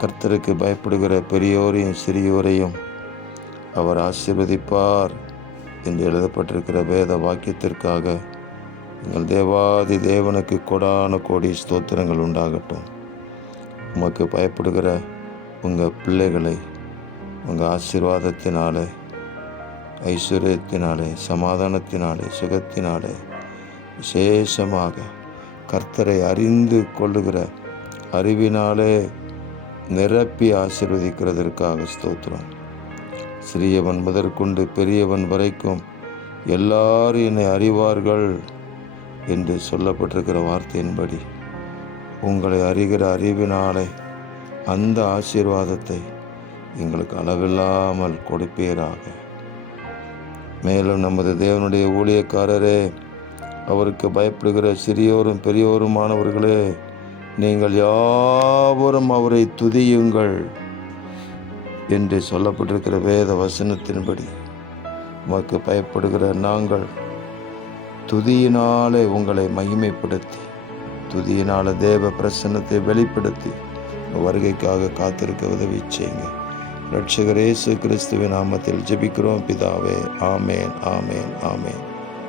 கர்த்தருக்கு பயப்படுகிற பெரியோரையும் சிறியோரையும் அவர் ஆசீர்வதிப்பார் என்று எழுதப்பட்டிருக்கிற வேத வாக்கியத்திற்காக எங்கள் தேவாதி தேவனுக்கு கொடான கோடி ஸ்தோத்திரங்கள் உண்டாகட்டும். உமக்கு பயப்படுகிற உங்கள் பிள்ளைகளை உங்கள் ஆசீர்வாதத்தினாலே, ஐஸ்வர்யத்தினாலே, சமாதானத்தினாலே, சுகத்தினாலே, விசேஷமாக கர்த்தரை அறிந்து கொள்ளுகிற அறிவினாலே நிரப்பி ஆசீர்வதிக்கிறதற்காக ஸ்தோத்திரம். சிறியவன் முதற்கொண்டு பெரியவன் வரைக்கும் எல்லாரும் என்னை அறிவார்கள் என்று சொல்லப்பட்டிருக்கிற வார்த்தையின்படி உங்களை அறிகிற அறிவினாலே அந்த ஆசீர்வாதத்தை எங்களுக்கு அளவில்லாமல் கொடுப்பீராக. மேலும் நமது தேவனுடைய ஊழியக்காரரே, அவருக்கு பயப்படுகிற சிறியோரும் பெரியோருமானவர்களே, நீங்கள் யாவரும் அவரை துதியுங்கள் என்று சொல்லப்பட்டிருக்கிற வேத வசனத்தின்படி உமக்கு பயப்படுகிற நாங்கள் துதியினாலே உங்களை மகிமைப்படுத்தி, துதியினால தேவ பிரசன்னத்தை வெளிப்படுத்தி வருகைக்காக காத்திருக்க உதவி செய்யுங்க. இரட்சகர் இயேசு கிறிஸ்துவின் நாமத்தில் ஜெபிக்கிறோம் பிதாவே. ஆமேன், ஆமேன், ஆமேன்.